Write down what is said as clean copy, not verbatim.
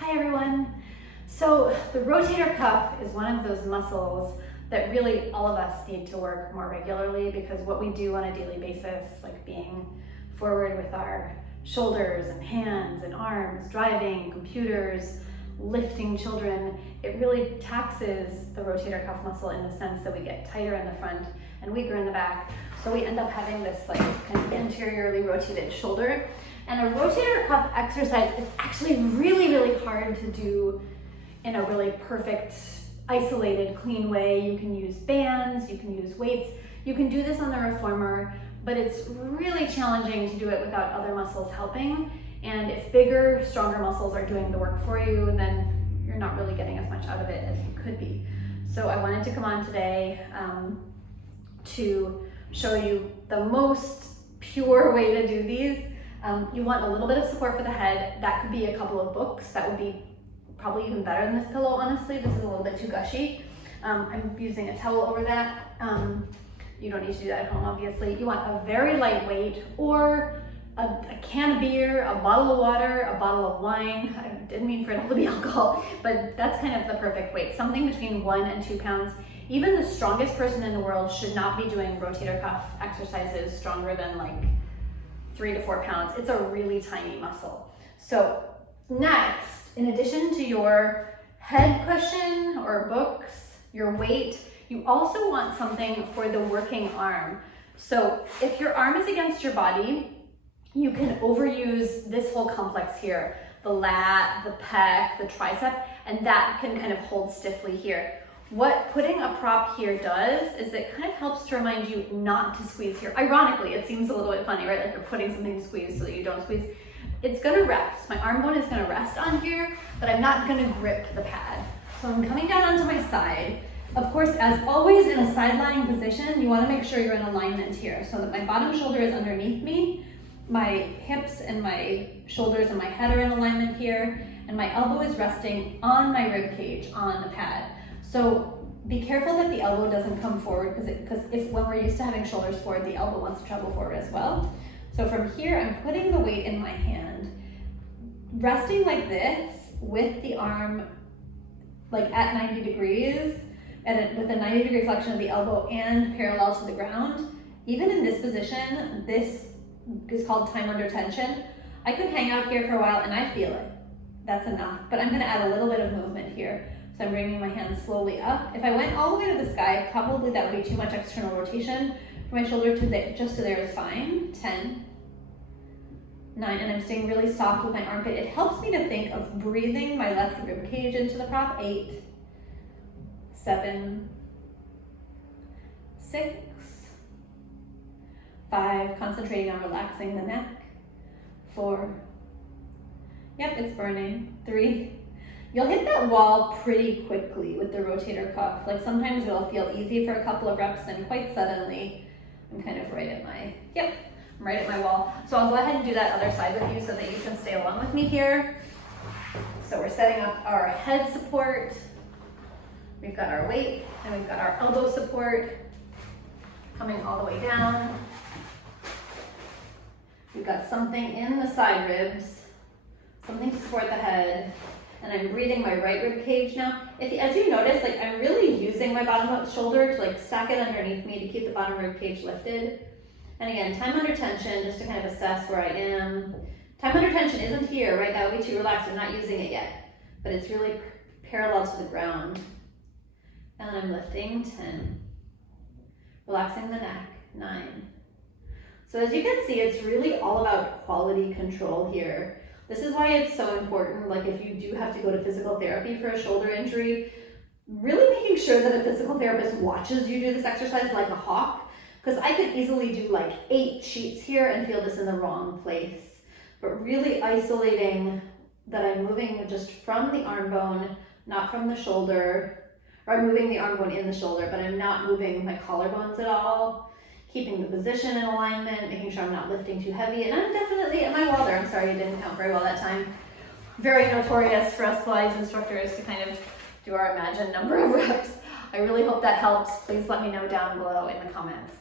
Hi everyone. So the rotator cuff is one of those muscles that really all of us need to work more regularly, because what we do on a daily basis, like being forward with our shoulders and hands and arms, driving, computers, lifting children, it really taxes the rotator cuff muscle in the sense that we get tighter in the front and weaker in the back. So we end up having this like kind of anteriorly rotated shoulder. And a rotator cuff exercise is actually really hard to do in a really perfect, isolated, clean way. You can use bands, you can use weights, you can do this on the reformer, but it's really challenging to do it without other muscles helping. And if bigger, stronger muscles are doing the work for you, then you're not really getting as much out of it as you could be. So I wanted to come on today to show you the most pure way to do these. You want a little bit of support for the head. That could be a couple of books. That would be probably even better than this pillow, honestly. This is a little bit too gushy. I'm using a towel over that. You don't need to do that at home, obviously. You want a very light weight, or a can of beer, a bottle of water, a bottle of wine. I didn't mean for it all to be alcohol, but that's kind of the perfect weight. Something between 1 and 2 pounds. Even the strongest person in the world should not be doing rotator cuff exercises stronger than like 3 to 4 pounds. It's a really tiny muscle. So next, in addition to your head cushion or books, your weight, you also want something for the working arm. So if your arm is against your body, you can overuse this whole complex here, the lat, the pec, the tricep, and that can kind of hold stiffly here. What putting a prop here does is it kind of helps to remind you not to squeeze here. Ironically, it seems a little bit funny, right? Like you're putting something to squeeze so that you don't squeeze. It's gonna rest. My arm bone is gonna rest on here, but I'm not gonna grip the pad. So I'm coming down onto my side. Of course, as always in a side lying position, you wanna make sure you're in alignment here so that my bottom shoulder is underneath me, my hips and my shoulders and my head are in alignment here, and my elbow is resting on my rib cage on the pad. So be careful that the elbow doesn't come forward, because when we're used to having shoulders forward, the elbow wants to travel forward as well. So from here, I'm putting the weight in my hand, resting like this with the arm like at 90 degrees, and with a 90-degree flexion of the elbow and parallel to the ground. Even in this position, this is called time under tension. I could hang out here for a while and I feel it. That's enough, but I'm gonna add a little bit of movement here. So I'm bringing my hands slowly up. If I went all the way to the sky, probably that would be too much external rotation. For my shoulder to just to there is fine. 10, 9, and I'm staying really soft with my armpit. It helps me to think of breathing my left rib cage into the prop. 8, 7, 6, 5, concentrating on relaxing the neck. 4, yep, it's burning. 3, you'll hit that wall pretty quickly with the rotator cuff. Like sometimes it'll feel easy for a couple of reps, and quite suddenly I'm kind of right at my wall. So I'll go ahead and do that other side with you so that you can stay along with me here. So we're setting up our head support. We've got our weight and we've got our elbow support coming all the way down. We've got something in the side ribs, something to support the head. And I'm breathing my right rib cage now. As you notice, like I'm really using my bottom shoulder to like stack it underneath me to keep the bottom rib cage lifted. And again, time under tension, just to kind of assess where I am. Time under tension isn't here, right? That would be too relaxed. I'm not using it yet, but it's really parallel to the ground. And I'm lifting. 10. Relaxing the neck. 9. So as you can see, it's really all about quality control here. This is why it's so important, like if you do have to go to physical therapy for a shoulder injury, really making sure that a physical therapist watches you do this exercise like a hawk, because I could easily do like 8 sheets here and feel this in the wrong place. But really isolating that I'm moving just from the arm bone, not from the shoulder, or I'm moving the arm bone in the shoulder, but I'm not moving my collarbones at all. Keeping the position in alignment, making sure I'm not lifting too heavy, and I'm definitely at my wall there. I'm sorry, you didn't count very well that time. Very notorious for us Pilates instructors to kind of do our imagined number of reps. I really hope that helps. Please let me know down below in the comments.